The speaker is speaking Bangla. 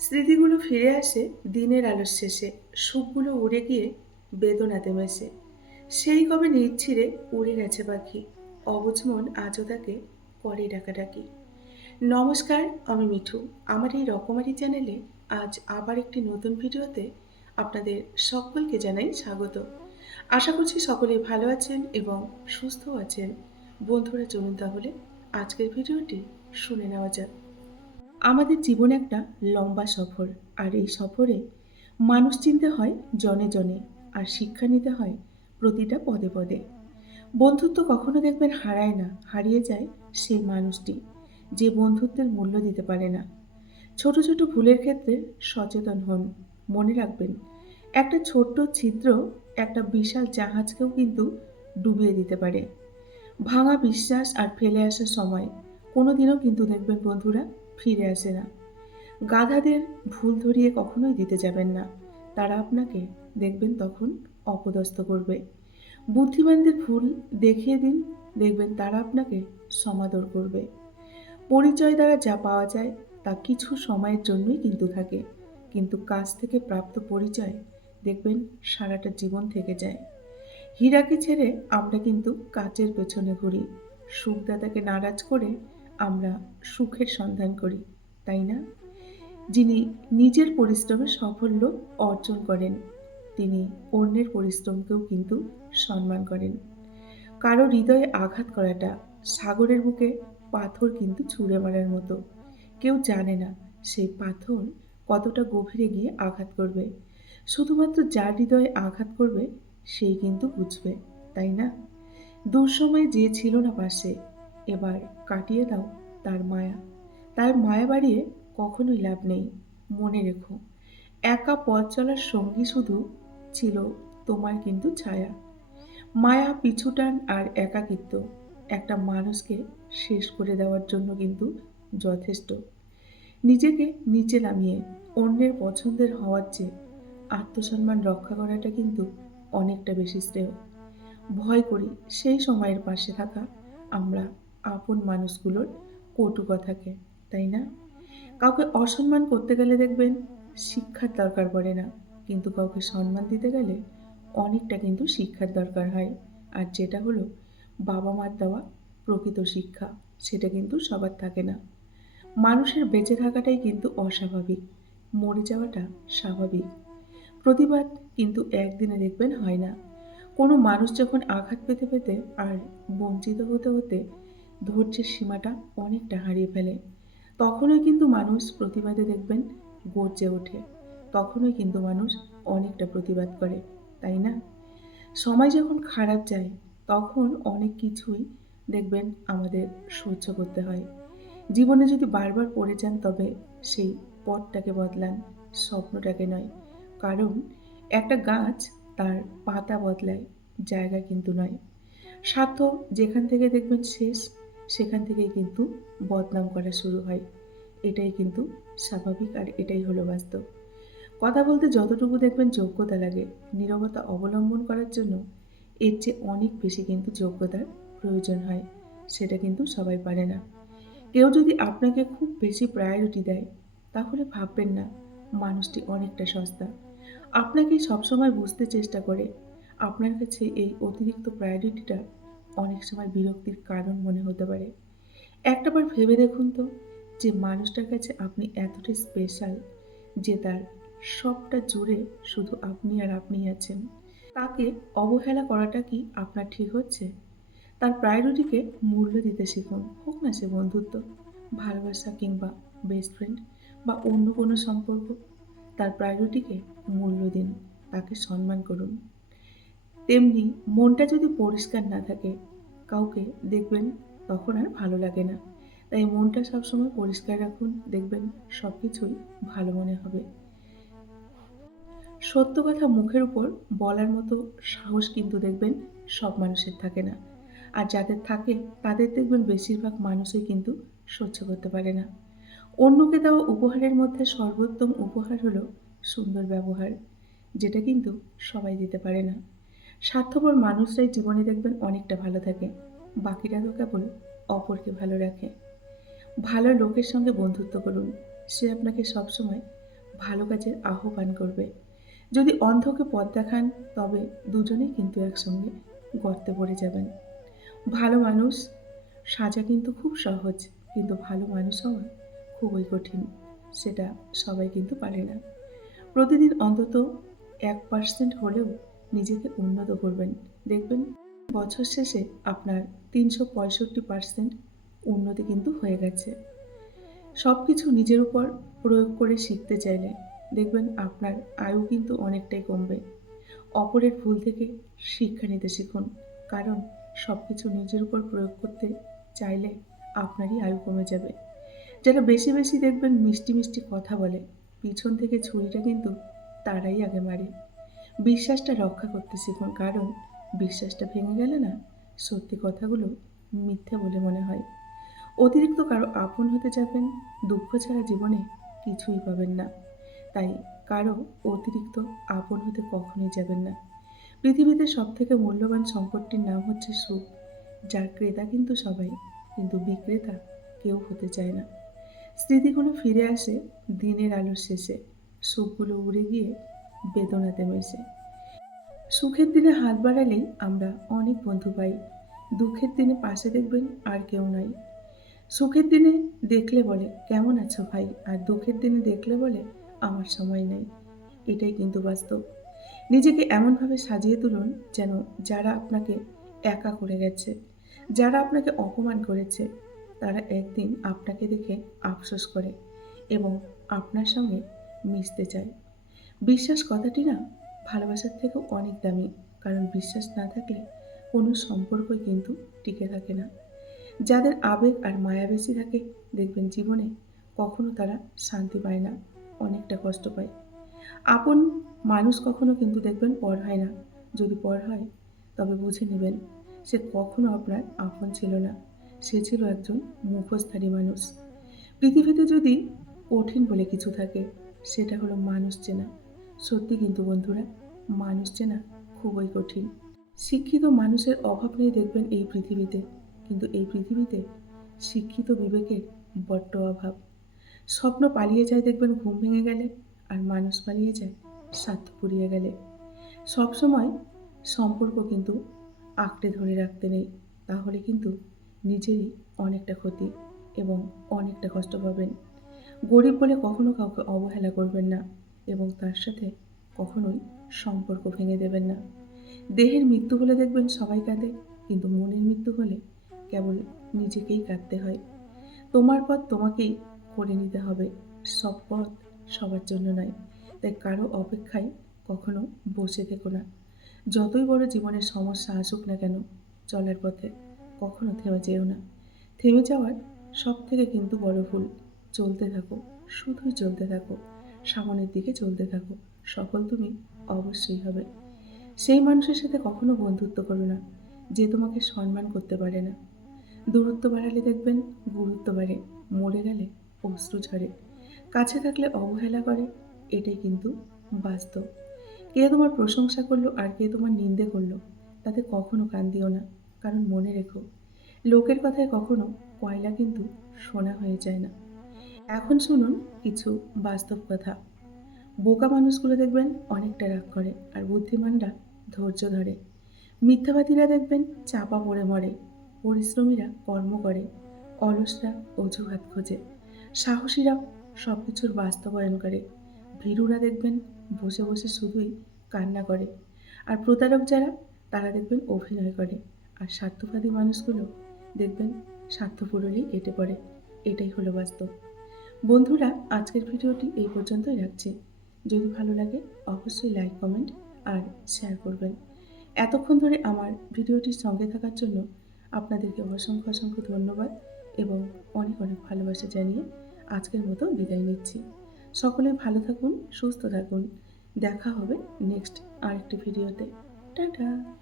স্মৃতিগুলো ফিরে আসে দিনের আলোর শেষে, সুখগুলো উড়ে গিয়ে বেদনাতে মেশে। সেই কবে নিচ্ছিরে উড়ে গেছে পাখি, অবুঝ মন আজও তাকে করে ডাকাডাকি। নমস্কার, আমি মিঠু। আমার এই রকমারি চ্যানেলে আজ আবার একটি নতুন ভিডিওতে আপনাদের সকলকে জানাই স্বাগত। আশা করছি সকলেই ভালো আছেন এবং সুস্থ আছেন। বন্ধুরা, চলুন তাহলে আজকের ভিডিওটি শুনে নেওয়া যাক। আমাদের জীবন একটা লম্বা সফর, আর এই সফরে মানুষ চিনতে হয় জনে জনে, আর শিক্ষা নিতে হয় প্রতিটা পদে পদে। বন্ধুত্ব কখনো দেখবেন হারায় না, হারিয়ে যায় সেই মানুষটি যে বন্ধুত্বের মূল্য দিতে পারে না। ছোট ছোট ভুলের ক্ষেত্রে সচেতন হন। মনে রাখবেন, একটা ছোট্ট ছিদ্র একটা বিশাল জাহাজকেও কিন্তু ডুবিয়ে দিতে পারে। ভাঙা বিশ্বাস আর ফেলে আসার সময় কোনোদিনও কিন্তু দেখবেন বন্ধুরা ফিরে আসে না। গাধাদের ভুল ধরিয়ে কখনোই দিতে যাবেন না, তারা আপনাকে দেখবেন তখন অপদস্থ করবে। বুদ্ধিমানদের ভুল দেখিয়ে দিন, দেখবেন তারা আপনাকে সমাদর করবে। পরিচয় দ্বারা যা পাওয়া যায় তা কিছু সময়ের জন্যই কিন্তু থাকে, কিন্তু কাছ থেকে প্রাপ্ত পরিচয় দেখবেন সারাটা জীবন থেকে যায়। হীরাকে ছেড়ে আমরা কিন্তু কাচের পেছনে ঘুরি, সুখদাতাকে নারাজ করে আমরা সুখের সন্ধান করি, তাই না? যিনি নিজের পরিশ্রমে সাফল্য অর্জন করেন, তিনি অন্যের পরিশ্রমকেও কিন্তু সম্মান করেন। কারো হৃদয়ে আঘাত করাটা সাগরের বুকে পাথর কিন্তু ছুঁড়ে মারার মতো। কেউ জানে না সেই পাথর কতটা গভীরে গিয়ে আঘাত করবে। শুধুমাত্র যার হৃদয়ে আঘাত করবে সেই কিন্তু বুঝবে, তাই না? দুঃসময়ে যে ছিল না পাশে, এবার কাটিয়ে দাও তার মায়া। তার মায়া বাড়িয়ে কখনোই লাভ নেই। মনে রেখো, একা পথ চলার সঙ্গী শুধু ছিল তোমার কিন্তু ছায়া। মায়া, পিছুটান আর একাকিত্ব একটা মানুষকে শেষ করে দেওয়ার জন্য কিন্তু যথেষ্ট। নিজেকে নিচে নামিয়ে অন্যের পছন্দের হওয়ার চেয়ে আত্মসম্মান রক্ষা করাটা কিন্তু অনেকটা বেশি শ্রেয়। ভয় করি সেই সময়ের পাশে থাকা আমরা আপন মানুষগুলোর কটু কথাকে, তাই না? কাউকে অসম্মান করতে গেলে দেখবেন শিক্ষার দরকার পড়ে না, কিন্তু কাউকে সম্মান দিতে গেলে অনেকটা কিন্তু শিক্ষার দরকার হয়। আর যেটা হলো বাবা মার দেওয়া প্রকৃত শিক্ষা, সেটা কিন্তু সবার থাকে না। মানুষের বেঁচে থাকাটাই কিন্তু অস্বাভাবিক, মরে যাওয়াটা স্বাভাবিক। প্রতিবাদ কিন্তু একদিনে দেখবেন হয় না। কোনো মানুষ যখন আঘাত পেতে পেতে আর বঞ্চিত হতে হতে ধৈর্যের সীমাটা অনেকটা হারিয়ে ফেলে, তখনই কিন্তু মানুষ প্রতিবাদে দেখবেন গর্জে ওঠে। তখনই কিন্তু মানুষ অনেকটা প্রতিবাদ করে, তাই না? সময় যখন খারাপ যায় তখন অনেক কিছুই দেখবেন আমাদের সহ্য করতে হয়। জীবনে যদি বারবার পড়ে যান তবে সেই পথটাকে বদলান, স্বপ্নটাকে নয়। কারণ একটা গাছ তার পাতা বদলায়, জায়গা কিন্তু নয়। স্বার্থ যেখান থেকে দেখবেন শেষ, সেখান থেকেই কিন্তু বদনাম করা শুরু হয়। এটাই কিন্তু স্বাভাবিক, আর এটাই হলো বাস্তব। কথা বলতে যতটুকু দেখবেন যোগ্যতা লাগে, নীরবতা অবলম্বন করার জন্য এর চেয়ে অনেক বেশি কিন্তু যোগ্যতার প্রয়োজন হয়। সেটা কিন্তু সবাই পারে না। কেউ যদি আপনাকে খুব বেশি প্রায়োরিটি দেয়, তাহলে ভাববেন না মানুষটি অনেকটা সস্তা। আপনাকেই সবসময় বুঝতে চেষ্টা করে। আপনার কাছে এই অতিরিক্ত প্রায়োরিটিটা অনেক সময় বিরক্তির কারণ মনে হতে পারে। একটাবার ভেবে দেখুন তো, যে মানুষটার কাছে আপনি এতটাই স্পেশাল যে তার সবটা জুড়ে শুধু আপনি আর আপনিই আছেন, তাকে অবহেলা করাটা কি আপনার ঠিক হচ্ছে? তার প্রায়োরিটিকে মূল্য দিতে শিখুন। হোক না সে বন্ধুত্ব, ভালোবাসা কিংবা বেস্ট ফ্রেন্ড বা অন্য কোনো সম্পর্ক। তার প্রায়োরিটিকে মূল্য দিন, তাকে সম্মান করুন। তেমনি মনটা যদি পরিষ্কার না থাকে, কাউকে দেখবেন তখন আর ভালো লাগে না। তাই মনটা সবসময় পরিষ্কার রাখুন, দেখবেন সব কিছুই ভালো মনে হবে। সত্য কথা মুখের উপর বলার মতো সাহস কিন্তু দেখবেন সব মানুষের থাকে না। আর যাদের থাকে তাদের দেখবেন বেশিরভাগ মানুষই কিন্তু সহ্য করতে পারে না। অন্যকে দেওয়া উপহারের মধ্যে সর্বোত্তম উপহার হলো সুন্দর ব্যবহার, যেটা কিন্তু সবাই দিতে পারে না। স্বার্থপর মানুষরাই জীবনে দেখবেন অনেকটা ভালো থাকে, বাকিরা তো কেবল অপরকে ভালো রাখে। ভালো লোকের সঙ্গে বন্ধুত্ব করুন, সে আপনাকে সবসময় ভালো কাজের আহ্বান করবে। যদি অন্ধকে পথ দেখান তবে দুজনেই কিন্তু একসঙ্গে গর্তে পড়ে যাবেন। ভালো মানুষ সাজা কিন্তু খুব সহজ, কিন্তু ভালো মানুষ হওয়া খুবই কঠিন। সেটা সবাই কিন্তু পারে না। প্রতিদিন অন্তত 1% হলেও নিজেকে উন্নত করবেন। দেখবেন বছর শেষে আপনার 365% উন্নতি কিন্তু হয়ে গেছে। সবকিছু নিজের উপর প্রয়োগ করে শিখতে চাইলে দেখবেন আপনার আয়ু কিন্তু অনেকটাই কমবে। অপরের ভুল থেকে শিক্ষা নিতে শিখুন। কারণ সবকিছু নিজের উপর প্রয়োগ করতে চাইলে আপনারই আয়ু কমে যাবে। যারা বেশি, বেশি দেখবেন মিষ্টি, মিষ্টি কথা বলে, পিছন থেকে ছুরিটা কিন্তু তারাই আগে মারে। বিশ্বাসটা রক্ষা করতে শিখুন। কারণ বিশ্বাসটা ভেঙে গেলে না সত্যি কথাগুলো মিথ্যে বলে মনে হয়। অতিরিক্ত কারো আপন হতে যাবেন, দুঃখ ছাড়া জীবনে কিছুই পাবেন না। তাই কারো অতিরিক্ত আপন হতে কখনোই যাবেন না। পৃথিবীতে সবথেকে মূল্যবান সম্পত্তির নাম হচ্ছে সুখ। যার ক্রেতা কিন্তু সবাই, কিন্তু বিক্রেতা কেউ হতে চায় না। স্মৃতিগুলো ফিরে আসে দিনের আলোর শেষে, সুখগুলো উড়ে গিয়ে বেদনাতে মেশে। সুখের দিনে হাত বাড়ালেই আমরা অনেক বন্ধু পাই, দুঃখের দিনে পাশে দেখবেন আর কেউ নাই। সুখের দিনে দেখলে বলে কেমন আছো ভাই, আর দুঃখের দিনে দেখলে বলে আমার সময় নেই। এটাই কিন্তু বাস্তব। নিজেকে এমনভাবে সাজিয়ে তুলুন যেন যারা আপনাকে একা করে গেছে, যারা আপনাকে অপমান করেছে, তারা একদিন আপনাকে দেখে আফসোস করে এবং আপনার সঙ্গে মিশতে চায়। বিশ্বাস কথাটি না ভালোবাসার থেকেও অনেক দামি। কারণ বিশ্বাস না থাকলে কোনো সম্পর্কই কিন্তু টিকে থাকে না। যাদের আবেগ আর মায়া বেশি থাকে দেখবেন জীবনে কখনো তারা শান্তি পায় না, অনেকটা কষ্ট পায়। আপন মানুষ কখনো কিন্তু দেখবেন পর হয় না। যদি পর হয় তবে বুঝে নেবেন সে কখনো আপনার আপন ছিল না, সে ছিল একজন মুখোশধারী মানুষ। পৃথিবীতে যদি কঠিন বলে কিছু থাকে সেটা হলো মানুষ চেনা। সত্যি কিন্তু বন্ধুরা, মানুষ চেনা খুবই কঠিন। শিক্ষিত মানুষের অভাব নেই দেখবেন এই পৃথিবীতে, কিন্তু এই পৃথিবীতে শিক্ষিত বিবেকের বড্ড অভাব। স্বপ্ন পালিয়ে যায় দেখবেন ঘুম ভেঙে গেলে, আর মানুষ পালিয়ে যায় স্বার্থ ফুরিয়ে গেলে। সবসময় সম্পর্ক কিন্তু আঁকড়ে ধরে রাখতে নেই, তাহলে কিন্তু নিজেরই অনেকটা ক্ষতি এবং অনেকটা কষ্ট পাবেন। গরিব বলে কখনো কাউকে অবহেলা করবেন না এবং তার সাথে কখনোই সম্পর্ক ভেঙে দেবেন না। দেহের মৃত্যু হলে দেখবেন সবাই কাঁদে, কিন্তু মনের মৃত্যু হলে কেবল নিজেকেই কাঁদতে হয়। তোমার পথ তোমাকেই করে নিতে হবে। সব পথ সবার জন্য নয়। তাই কারো অপেক্ষায় কখনো বসে থেকো না। যতই বড় জীবনের সমস্যা আসুক না কেন, চলার পথে কখনো থেমে যেও না। থেমে যাওয়ার সবথেকে কিন্তু বড় ভুল। চলতে থাকো, শুধুই চলতে থাকো। সামনের দিকে চলতে থাকো। সফল তুমি অবশ্যই হবে। সেই মানুষের সাথে কখনো বন্ধুত্ব করো না, যে তোমাকে সম্মান করতে পারে না। দূরত্ব বাড়ালে দেখবেন গুরুত্ব বাড়ে, মরে গেলে অশ্রু ঝরে। কাছে থাকলে অবহেলা করে, এটাই কিন্তু বাস্তব। কে তোমার প্রশংসা করলো আর কে তোমার নিন্দে করলো তাতে কখনো কান দিও না। কারণ মনে রেখো, লোকের কথায় কখনো কয়লা কিন্তু সোনা হয়ে যায় না। এখন শুনুন কিছু বাস্তব কথা। বোকা মানুষগুলো দেখবেন অনেকটা রাগ করে, আর বুদ্ধিমানরা ধৈর্য ধরে। মিথ্যাবাদীরা দেখবেন চাপা পড়ে মরে, পরিশ্রমীরা কর্ম করে, অলসরা অজুহাত খোঁজে, সাহসীরা সব কিছুর বাস্তবায়ন করে, ভীরুরা দেখবেন বসে বসে শুধুই কান্না করে, আর প্রতারক যারা তারা দেখবেন অভিনয় করে, আর স্বার্থবাদী মানুষগুলো দেখবেন স্বার্থ পুরোলেই কেটে পড়ে। এটাই হলো বাস্তব। বন্ধুরা, আজকের ভিডিওটি এই পর্যন্তই রাখছি। যদি ভালো লাগে অবশ্যই লাইক, কমেন্ট আর শেয়ার করবেন। এতক্ষণ ধরে আমার ভিডিওটির সঙ্গে থাকার জন্য আপনাদেরকে অসংখ্য অসংখ্য ধন্যবাদ এবং অনেক অনেক ভালোবাসা জানিয়ে আজকের মতো বিদায় নিচ্ছি। সকলে ভালো থাকুন, সুস্থ থাকুন। দেখা হবে নেক্সট আরেকটি ভিডিওতে। টাটা।